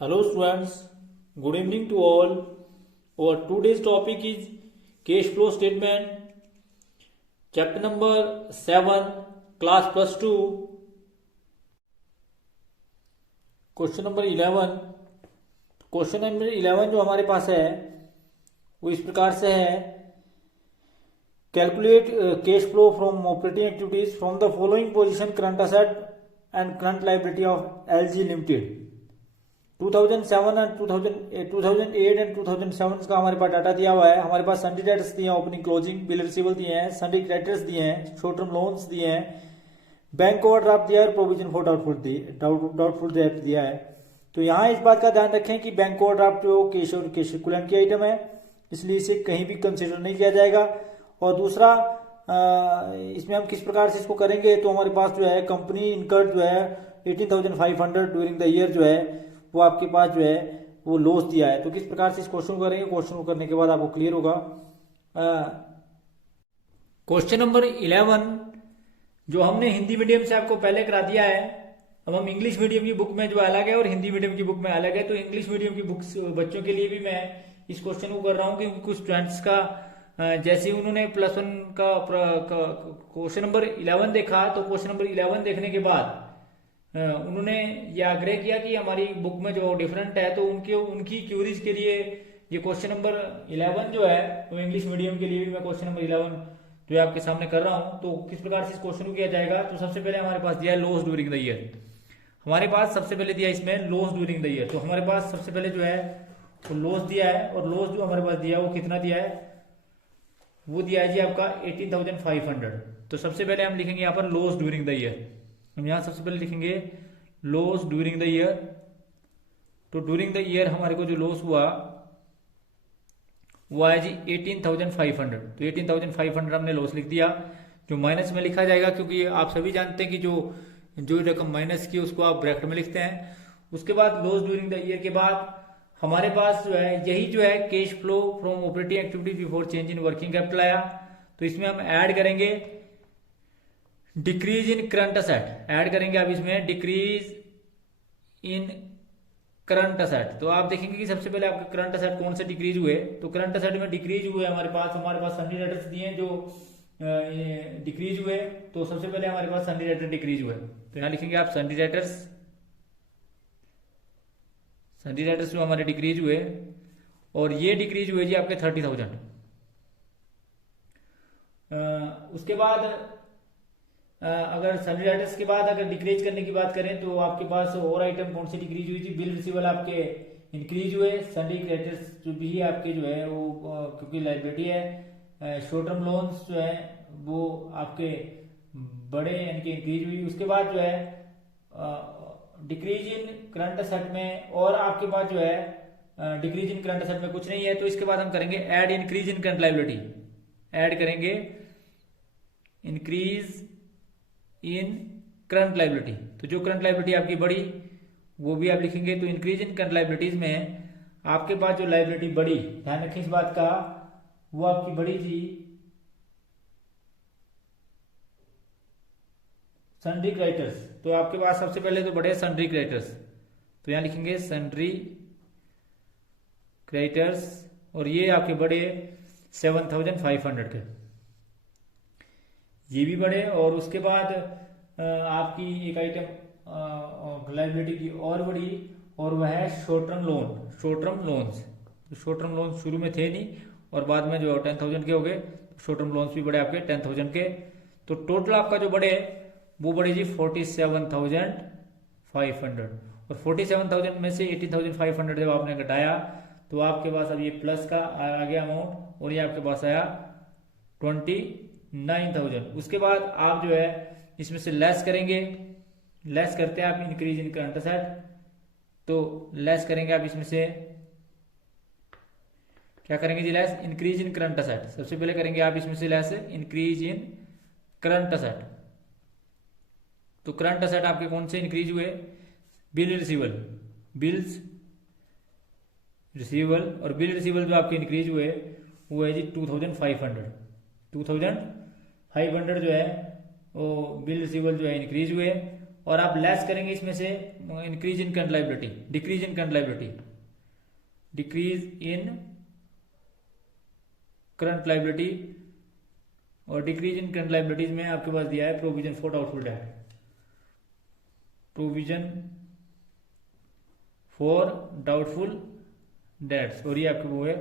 Hello students, good evening to all. Our today's topic is cash flow statement, chapter number 7, class plus 2, question number 11. Question number 11 जो हमारे पास है वो इस प्रकार से है, calculate cash flow from operating activities from the following position current asset and current liability of LG limited. 2007 and 2008 and 2007 का हमारे पास डाटा दिया हुआ है। हमारे पास सन्डी डेट्स दिए हैं, ओपनिंग क्लोजिंग, बिल रिसीवेबल दिए हैं, सन्डी क्रेडिटर्स दिए हैं, शॉर्ट टर्म लोन्स दिए हैं, बैंक ओवरड्राफ्ट दिया है और प्रोविजन फॉर डाउटफुल डेट दिया है। तो यहाँ इस बात का ध्यान रखें कि बैंक ओवरड्राफ्ट जो कैश और कैश इक्विवेलेंट की आइटम है, इसलिए इसे कहीं भी कंसिडर नहीं किया जाएगा। और दूसरा, इसमें हम किस प्रकार से इसको करेंगे, तो हमारे पास जो है कंपनी इनकर्ड जो है 18,500 ड्यूरिंग द ईयर जो है वो आपके पास जो है वो लॉस दिया है। तो किस प्रकार से इस क्वेश्चन को करेंगे, क्वेश्चन को करने के बाद आपको क्लियर होगा। क्वेश्चन नंबर 11 जो हमने हिंदी मीडियम से आपको पहले करा दिया है, अब हम इंग्लिश मीडियम की बुक में जो अलग है और हिंदी मीडियम की बुक में अलग है। तो इंग्लिश मीडियम की बुक्स बच्चों के लिए भी मैं इस क्वेश्चन को कर रहा हूँ क्योंकि कुछ स्टूडेंट्स का जैसे उन्होंने +1 का क्वेश्चन नंबर 11 देखा, तो क्वेश्चन नंबर 11 देखने के बाद उन्होंने ये आग्रह किया कि हमारी बुक में जो डिफरेंट है, तो उनकी क्यूरीज के लिए ये क्वेश्चन नंबर 11 जो है तो इंग्लिश मीडियम के लिए भी मैं क्वेश्चन नंबर 11 जो है आपके सामने कर रहा हूं। तो किस प्रकार से इस क्वेश्चन को किया जाएगा, तो सबसे पहले हमारे पास दिया है लॉस ड्यूरिंग द ईयर। हमारे पास सबसे पहले दिया इसमें लॉस ड्यूरिंग द ईयर। तो हमारे पास सबसे पहले जो है तो लॉस दिया है, और लॉस जो हमारे पास दिया है वो कितना दिया है, वो दिया है जी आपका 18,500। तो सबसे पहले हम लिखेंगे यहाँ पर लॉस ड्यूरिंग द ईयर। हम यहाँ सबसे पहले लिखेंगे लॉस ड्यूरिंग द ईयर। तो ड्यूरिंग द ईयर हमारे को जो लॉस हुआ वो है जी 18,500। तो 18,500 हमने लॉस लिख दिया, जो माइनस में लिखा जाएगा क्योंकि आप सभी जानते हैं कि जो रकम माइनस की उसको आप ब्रैकेट में लिखते हैं। उसके बाद लॉस ड्यूरिंग द ईयर के बाद हमारे पास जो है यही जो है cash flow from operating activity before change in working capital आया। तो इसमें हम ऐड करेंगे decrease in current asset, add करेंगे आप इसमें डिक्रीज इन करंट असेट। तो आप देखेंगे कि सबसे पहले आपके करंट असेट कौन से डिक्रीज हुए, तो करंट असेट में डिक्रीज हुए हमारे पास सन्डी डेटर्स दिए हैं जो डिक्रीज हुए। तो सबसे पहले हमारे पास सन्डी डेटर डिक्रीज हुए, तो यहाँ लिखेंगे आप सन्डी डेटर्स जो हमारे डिक्रीज हुए, और ये डिक्रीज हुए जी आपके 30,000। उसके बाद अगर सन्डी डेटर्स के बाद अगर डिक्रीज करने की बात करें तो आपके पास और आइटम कौन सी डिक्रीज हुई थी, बिल रिसीवेबल आपके इंक्रीज हुए, सन्डी क्रेडिटर्स जो भी है आपके जो है वो क्योंकि लाइबिलिटी है, शॉर्ट टर्म लोन्स जो है वो आपके बड़े यानी कि इंक्रीज हुई। उसके बाद जो है डिक्रीज इन करंट असेट में, और आपके पास जो है डिक्रीज इन करंट असेट में कुछ नहीं है। तो इसके बाद हम करेंगे add increase in current liability, add करेंगे इंक्रीज इन करंट लायबिलिटी। तो जो करंट लायबिलिटी आपकी बढ़ी वो भी आप लिखेंगे। तो इंक्रीज इन करंट लायबिलिटीज में आपके पास जो लायबिलिटी बढ़ी, ध्यान रखें इस बात का, वो आपकी बढ़ी थी सन्ड्री क्रेडिटर्स। तो आपके पास सबसे पहले तो बढ़े सन्ड्री क्रेडिटर्स, तो यहां लिखेंगे सन्ड्री क्रेडिटर्स, और ये आपके बढ़े 7,500 के, ये भी बढ़े। और उसके बाद आपकी एक आइटम लायबिलिटी की और बढ़ी, और वह है short term loans. Short term loans शुरू में थे नहीं और बाद में जो 10,000 के हो गए, शॉर्ट टर्म लोन्स भी बढ़े आपके 10,000 के। तो टोटल आपका जो बढ़े वो बढ़े जी 47,500, और 47,000 में से 18,500 जब आपने घटाया तो आपके पास अब ये प्लस का आ गया अमाउंट, और ये आपके पास आया 29,000। उसके बाद आप जो है इसमें से लेस करेंगे, लेस करते हैं आप इंक्रीज इन करंट असेट। तो लेस करेंगे आप इसमें से क्या करेंगे जी, less increase in current asset. सबसे पहले करेंगे आप इसमें से less increase in current asset. तो करंट असेट आपके कौन से इंक्रीज हुए, बिल्स रिसीवेबल, और बिल रिसीवेबल जो आपके इंक्रीज हुए वो है जी 2,500 जो है वो बिल रिसीवेबल जो है इंक्रीज हुए, और आप लेस करेंगे इसमें से increase in current liability, decrease in current liability, decrease in current liability, और डिक्रीज इन करंट लायबिलिटीज में आपके पास दिया है provision for doubtful debt, provision for doubtful dates, और ये आपके वो है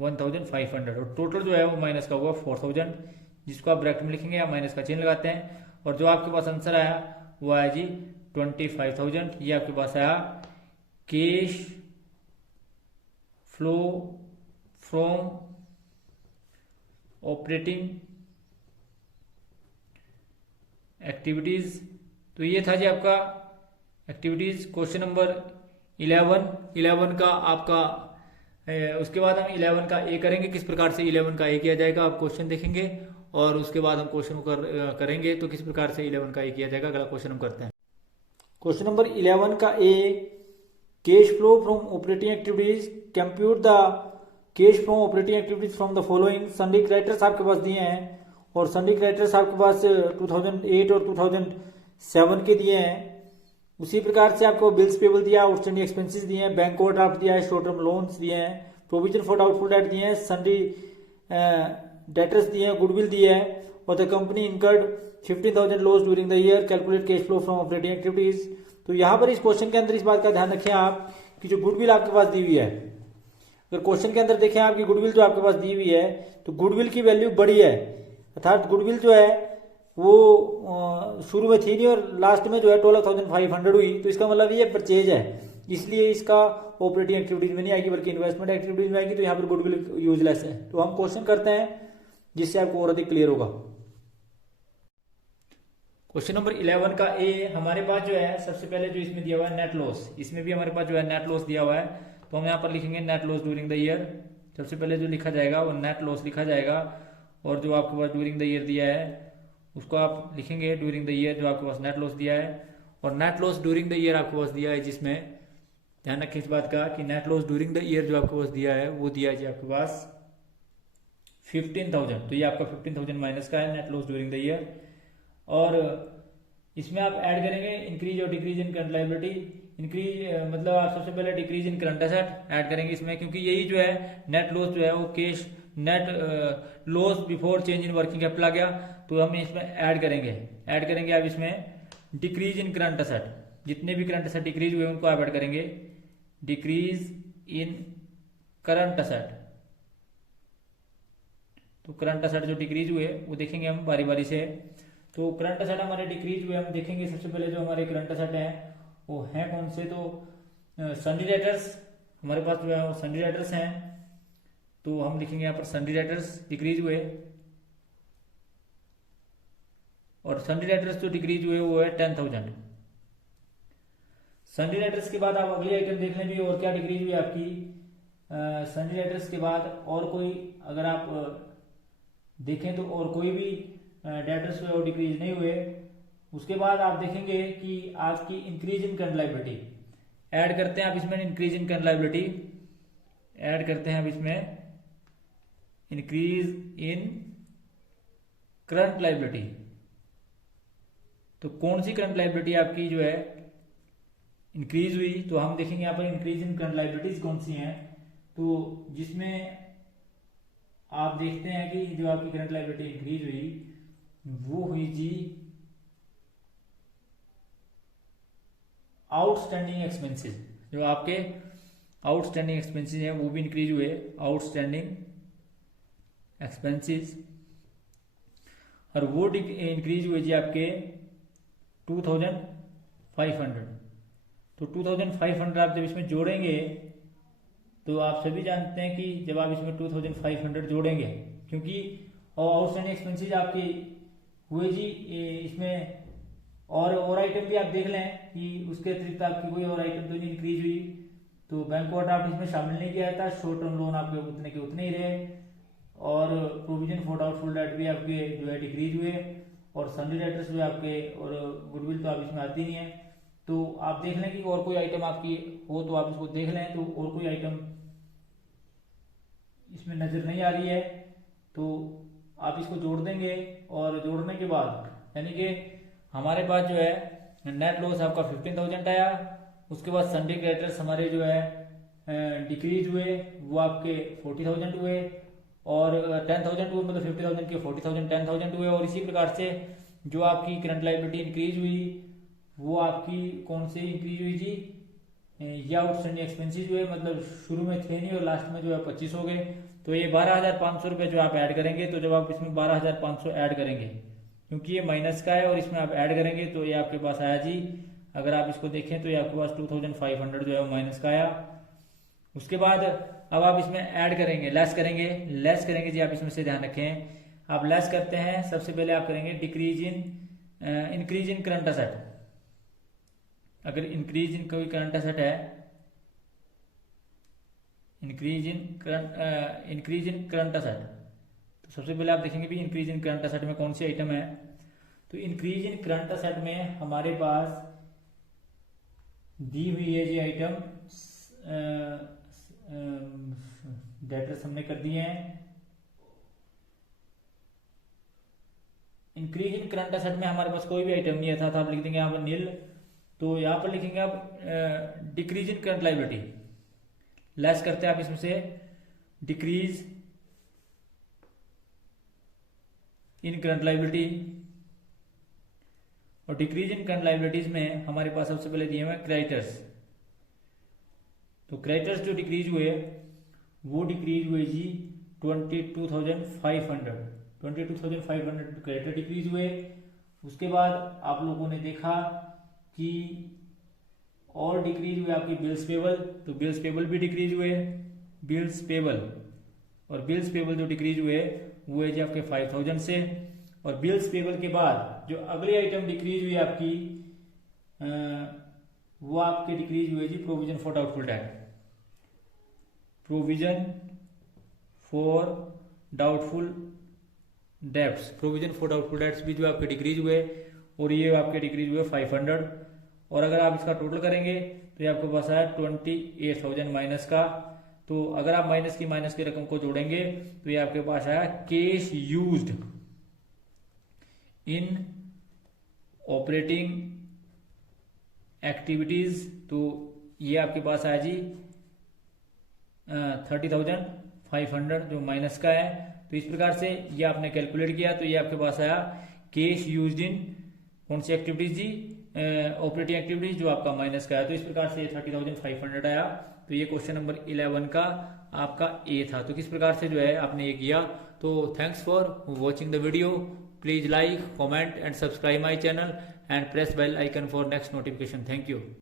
1500, और टोटल जो है वो माइनस का हुआ 4000, जिसको आप ब्रैकेट में लिखेंगे या माइनस का चिन्ह लगाते हैं, और जो आपके पास आंसर आया वो आया जी 25,000। ये आपके पास आया cash flow from operating activities. तो ये था जी आपका एक्टिविटीज क्वेश्चन नंबर 11 का आपका। उसके बाद हम 11 का ए करेंगे, किस प्रकार से 11 का ए किया जाएगा आप क्वेश्चन देखेंगे, और उसके बाद हम क्वेश्चन को करेंगे तो किस प्रकार से 11 का ए किया जाएगा। अगला क्वेश्चन हम करते हैं क्वेश्चन नंबर 11 का A, cash flow from operating activities, compute the cash from operating activities from the following. Sundry criteria आपके पास दिए हैं, और सन्डी क्राइटेरिया आपके पास 2008 और 2007 के दिए हैं। उसी प्रकार से आपको बिल्स पेबल दिया, आउटस्टैंडिंग एक्सपेंसेस दिए हैं, बैंक ओवरड्राफ्ट दिया है, शॉर्ट टर्म लोन्स दिए हैं, प्रोविजन फॉर डाउटफुल डेट दिए हैं, सन्डी डेटर्स दिए हैं, गुडविल दिए है, और the company incurred 15,000 loss during the year, calculate cash flow from operating activities. तो यहाँ पर इस क्वेश्चन के अंदर इस बात का ध्यान रखें आप कि जो गुडविल आपके पास दी हुई है, अगर क्वेश्चन के अंदर देखें आपकी गुडविल जो आपके पास दी हुई है, तो गुडविल की वैल्यू बड़ी है, अर्थात गुडविल जो है वो शुरू में थी नहीं और लास्ट में जो है 12,500 हुई, तो इसका मतलब ये परचेज है, इसलिए इसका ऑपरेटिंग एक्टिविटीज में नहीं आएगी बल्कि इन्वेस्टमेंट एक्टिविटीज में आएगी। तो यहाँ पर गुडविल यूजलेस है। तो हम क्वेश्चन करते हैं जिससे आपको और अधिक क्लियर होगा। क्वेश्चन नंबर 11 का ए, हमारे पास जो है सबसे पहले जो इसमें दिया हुआ है नेट लॉस, इसमें भी हमारे पास जो है नेट लॉस दिया हुआ है, तो हम यहाँ पर लिखेंगे net loss during the year. सबसे पहले जो लिखा जाएगा वो नेट लॉस लिखा जाएगा, और जो आपके पास ड्यूरिंग द ईयर दिया है उसको आप लिखेंगे ड्यूरिंग द ईयर, जो आपके पास नेट लॉस दिया है। और net loss during the year आपके पास दिया है, जिसमें ध्यान रखें इस बात का कि net loss during the year जो आपके पास दिया है वो दिया है जी आपके पास 15,000। तो ये आपका 15,000 माइनस का है net loss during the year. और इसमें आप ऐड करेंगे इंक्रीज और decrease in current liability. Increase मतलब आप सबसे पहले decrease in current asset add करेंगे इसमें, क्योंकि यही जो है नेट लॉस जो है वो cash net loss before change in working capital आ गया, तो हम इसमें ऐड करेंगे आप इसमें डिक्रीज इन करंट एसेट, जितने भी करंट एसेट डिक्रीज हुए उनको आप ऐड करेंगे, डिक्रीज इन करंट एसेट। तो करंट एसेट जो डिक्रीज हुए वो देखेंगे हम बारी बारी से। तो करंट एसेट हमारे डिक्रीज हुए हम देखेंगे, सबसे पहले जो हमारे करंट एसेट हैं वो हैं कौन से, तो सन्डी डेटर्स हमारे पास जो है वो सन्डी डेटर्स हैं, तो हम लिखेंगे यहाँ पर सन्डी डेटर्स डिक्रीज हुए, और सन्डी डेटर्स जो डिक्रीज हुए वो है 10,000। सन्डी डेटर्स के बाद आप अगली आइटम देख लें भी और क्या डिक्रीज हुई आपकी। सन्डी डेटर्स के बाद और कोई अगर आप देखें तो और कोई भी डेटर्स हुए और डिक्रीज नहीं हुए। उसके बाद आप देखेंगे कि आपकी increase in current liability add करते हैं आप इसमें, increase in current liability add करते हैं आप इसमें, इंक्रीज इन करंट लायबिलिटी। तो कौन सी करंट लायबिलिटी आपकी जो है इंक्रीज हुई, तो हम देखेंगे यहाँ पर इंक्रीज इन करंट लायबिलिटीज कौन सी हैं, तो जिसमें आप देखते हैं कि जो आपकी करंट लायबिलिटी इंक्रीज हुई वो हुई जी आउटस्टैंडिंग एक्सपेंसेस। जो आपके आउटस्टैंडिंग एक्सपेंसेस हैं वो भी इंक्रीज हुए, आउटस्टैंडिंग एक्सपेंसेस, और वो इंक्रीज हुए जी आपके 2,500। तो 2,500 आप जब इसमें जोड़ेंगे तो आप सभी जानते हैं कि जब आप इसमें 2,500 जोड़ेंगे, क्योंकि आउटस्टैंडिंग एक्सपेंसेस आपकी हुए जी इसमें, और आइटम भी आप देख लें कि उसके अतिरिक्त आपकी कोई और आइटम तो नहीं इंक्रीज हुई। तो बैंक ओवरड्राफ्ट इसमें शामिल नहीं किया था, शॉर्ट टर्म लोन आपके उतने के उतने ही रहे, और प्रोविजन फॉर डाउटफुल डेट भी आपके जो है डिक्रीज हुए, और सन्डी डेटर्स भी आपके, और गुडविल तो आप इसमें आती नहीं है। तो आप देख लें कि और कोई आइटम आपकी हो तो आप इसको देख लें, तो और कोई आइटम इसमें नजर नहीं आ रही है तो आप इसको जोड़ देंगे, और जोड़ने के बाद यानी कि हमारे पास जो है नेट लॉस आपका 15,000 आया। उसके बाद संडे क्रेडिटर्स हमारे जो है डिक्रीज हुए, वो आपके 40,000 हुए, और 10,000 हुए, मतलब 50,000 के 40,000 10,000 हुए। और इसी प्रकार से जो आपकी करंट लायबिलिटी इंक्रीज हुई, वो आपकी कौन सी इंक्रीज हुई जी, या आउटस्टैंडिंग एक्सपेंसेस हुए, मतलब शुरू में थे नहीं और लास्ट में जो है 25 हो गए। तो ये 12,500 रुपये जो आप ऐड करेंगे, तो जब आप इसमें 12,500 ऐड करेंगे, क्योंकि ये माइनस का है और इसमें आप ऐड करेंगे, तो ये आपके पास आया जी, अगर आप इसको देखें तो ये आपके पास 2,500 जो है वो माइनस का आया। उसके बाद अब आप इसमें ऐड करेंगे, लेस करेंगे जी, आप इसमें से ध्यान रखें। आप लेस करते हैं, सबसे पहले आप करेंगे इंक्रीज इन करंट असेट। अगर इंक्रीज इन कोई करंट असेट है, इंक्रीज इन करंट असेट, तो सबसे पहले आप देखेंगे भी इंक्रीज इन करंट असेट में कौन सी आइटम है। तो इंक्रीज इन करंट असेट में हमारे पास दी हुई है जी आइटम, डेटर्स हमने कर दिए हैं। इंक्रीज इन करंट असेट में हमारे पास कोई भी आइटम नहीं था, तो आप लिख देंगे यहाँ पर नील। तो यहाँ पर लिखेंगे आप decrease in current liability, less करते हैं आप इसमें से डिक्रीज इन करंट लायबिलिटी। और डिक्रीज इन करंट लायबिलिटीज में हमारे पास सबसे पहले दिए हुए क्रेडिटर्स। तो क्रेडिटर्स जो डिक्रीज हुए, वो डिक्रीज हुए जी 22,500 क्रेडिटर डिक्रीज हुए। उसके बाद आप लोगों ने देखा कि और डिक्रीज हुए आपके बिल्स पेबल, तो बिल्स पेबल भी डिक्रीज हुए, बिल्स पेबल जो डिक्रीज हुए वो है जी आपके 5,000 से। और बिल्स पेबल के बाद जो अगली आइटम डिक्रीज हुई आपकी, वो आपके डिक्रीज हुए जी provision for doubtful debt. Provision for doubtful debts भी जो आपके डिक्रीज हुए, और ये आपके डिक्रीज हुए 500। और अगर आप इसका टोटल करेंगे तो ये आपके पास आया 28,000 माइनस का। तो अगर आप माइनस की रकम को जोड़ेंगे तो ये आपके पास आया cash used in operating activities. तो ये आपके पास आया जी 30,500 जो माइनस का है। तो इस प्रकार से ये आपने कैलकुलेट किया, तो ये आपके पास आया कैश यूज्ड इन कौन सी एक्टिविटीज जी, ऑपरेटिंग एक्टिविटीज, जो आपका माइनस का है। तो इस प्रकार से 30,500 आया। तो ये क्वेश्चन नंबर 11 का आपका ए था। तो किस प्रकार से जो है आपने ये किया। तो thanks for watching the video. Please like, comment and subscribe my channel and press bell icon for next notification. Thank you.